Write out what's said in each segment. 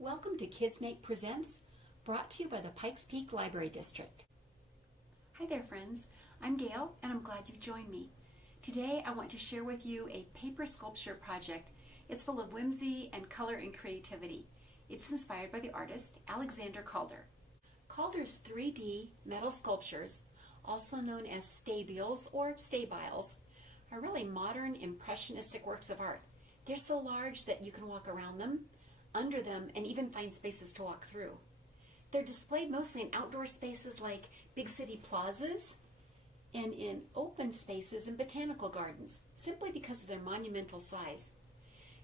Welcome to KidsMAKE Presents, brought to you by the Pikes Peak Library District. Hi there friends, I'm Gayle and I'm glad you've joined me. Today I want to share with you a paper sculpture project. It's full of whimsy and color and creativity. It's inspired by the artist Alexander Calder. Calder's 3D metal sculptures, also known as stabiles or stabiles, are really modern impressionistic works of art. They're so large that you can walk around them, under them, and even find spaces to walk through. They're displayed mostly in outdoor spaces like big city plazas and in open spaces and botanical gardens, simply because of their monumental size.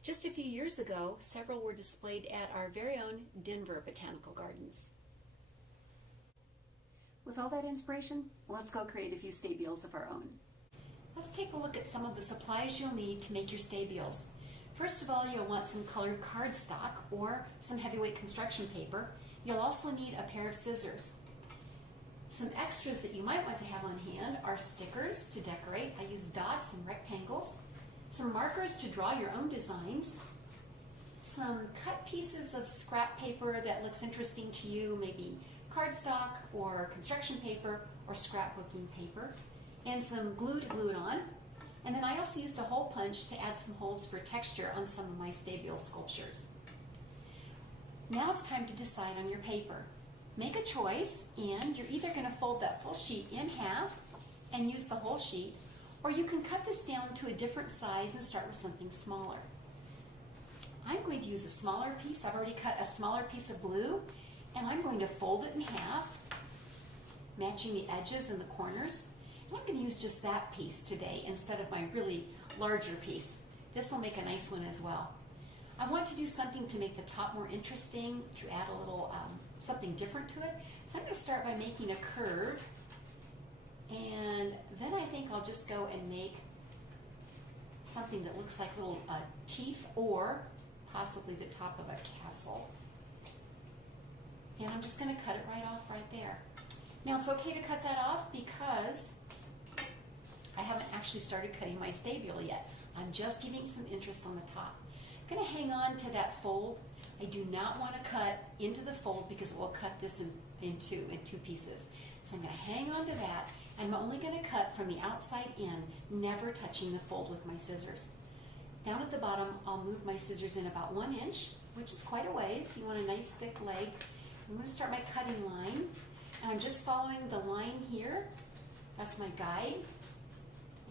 Just a few years ago, several were displayed at our very own Denver Botanical Gardens. With all that inspiration, let's go create a few stabiles of our own. Let's take a look at some of the supplies you'll need to make your stabiles. First of all, you'll want some colored cardstock or some heavyweight construction paper. You'll also need a pair of scissors. Some extras that you might want to have on hand are stickers to decorate. I use dots and rectangles. Some markers to draw your own designs. Some cut pieces of scrap paper that looks interesting to you, maybe cardstock or construction paper or scrapbooking paper. And some glue to glue it on. And then I also used a hole punch to add some holes for texture on some of my stabile sculptures. Now it's time to decide on your paper. Make a choice, and you're either going to fold that full sheet in half and use the whole sheet, or you can cut this down to a different size and start with something smaller. I'm going to use a smaller piece. I've already cut a smaller piece of blue, and I'm going to fold it in half, matching the edges and the corners. I'm going to use just that piece today instead of my really larger piece. This will make a nice one as well. I want to do something to make the top more interesting, to add a little something different to it. So I'm going to start by making a curve, and then I think I'll just go and make something that looks like little teeth or possibly the top of a castle. And I'm just going to cut it right off right there. Now it's okay to cut that off because I haven't actually started cutting my stabile yet. I'm just giving some interest on the top. I'm going to hang on to that fold. I do not want to cut into the fold because it will cut this in two pieces. So I'm going to hang on to that. I'm only going to cut from the outside in, never touching the fold with my scissors. Down at the bottom, I'll move my scissors in about 1 inch, which is quite a ways. You want a nice thick leg. I'm going to start my cutting line, and I'm just following the line here. That's my guide.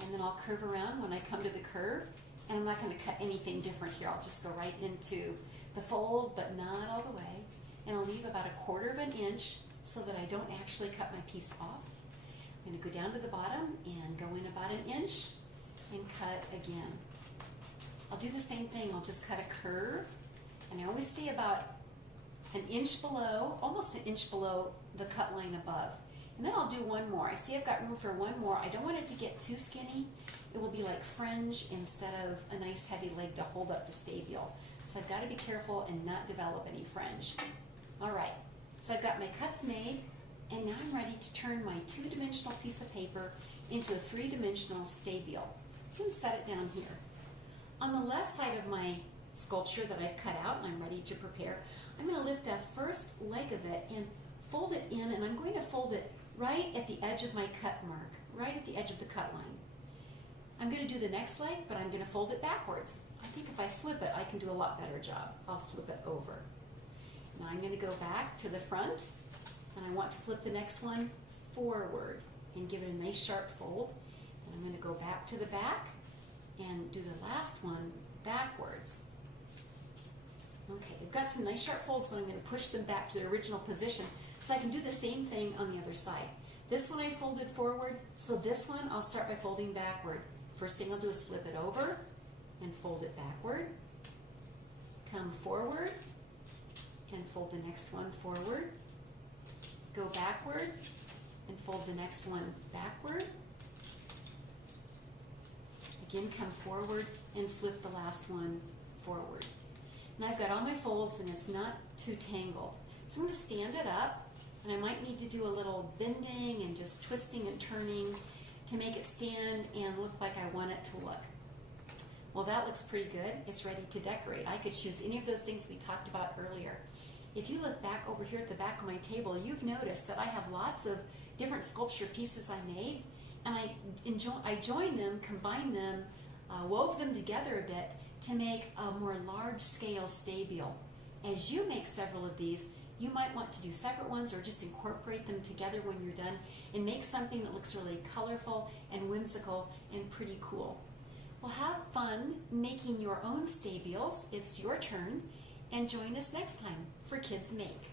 And then I'll curve around when I come to the curve, and I'm not going to cut anything different here. I'll just go right into the fold, but not all the way. And I'll leave about 1/4 of an inch so that I don't actually cut my piece off. I'm going to go down to the bottom and go in about 1 inch and cut again. I'll do the same thing. I'll just cut a curve, and I always stay about 1 inch below, almost 1 inch below the cut line above. And then I'll do one more. I see I've got room for one more. I don't want it to get too skinny. It will be like fringe instead of a nice heavy leg to hold up the stabile. So I've got to be careful and not develop any fringe. All right, so I've got my cuts made, and now I'm ready to turn my 2-dimensional piece of paper into a 3-dimensional stabile. So I'm going to set it down here. On the left side of my sculpture that I've cut out and I'm ready to prepare, I'm going to lift the first leg of it and fold it in, and I'm going to fold it right at the edge of my cut mark, right at the edge of the cut line. I'm going to do the next leg, but I'm going to fold it backwards. I think if I flip it, I can do a lot better job. I'll flip it over. Now I'm going to go back to the front, and I want to flip the next one forward and give it a nice sharp fold. And I'm going to go back to the back and do the last one backwards. Okay, they've got some nice sharp folds, but I'm going to push them back to their original position so I can do the same thing on the other side. This one I folded forward, so this one I'll start by folding backward. First thing I'll do is flip it over and fold it backward. Come forward and fold the next one forward. Go backward and fold the next one backward. Again, come forward and flip the last one forward. Now I've got all my folds and it's not too tangled. So I'm going to stand it up, and I might need to do a little bending and just twisting and turning to make it stand and look like I want it to look. Well, that looks pretty good. It's ready to decorate. I could choose any of those things we talked about earlier. If you look back over here at the back of my table, you've noticed that I have lots of different sculpture pieces I made, and I joined them, combined them, wove them together a bit to make a more large-scale stable. As you make several of these, you might want to do separate ones or just incorporate them together when you're done and make something that looks really colorful and whimsical and pretty cool. Well, have fun making your own stables. It's your turn, and join us next time for Kids Make.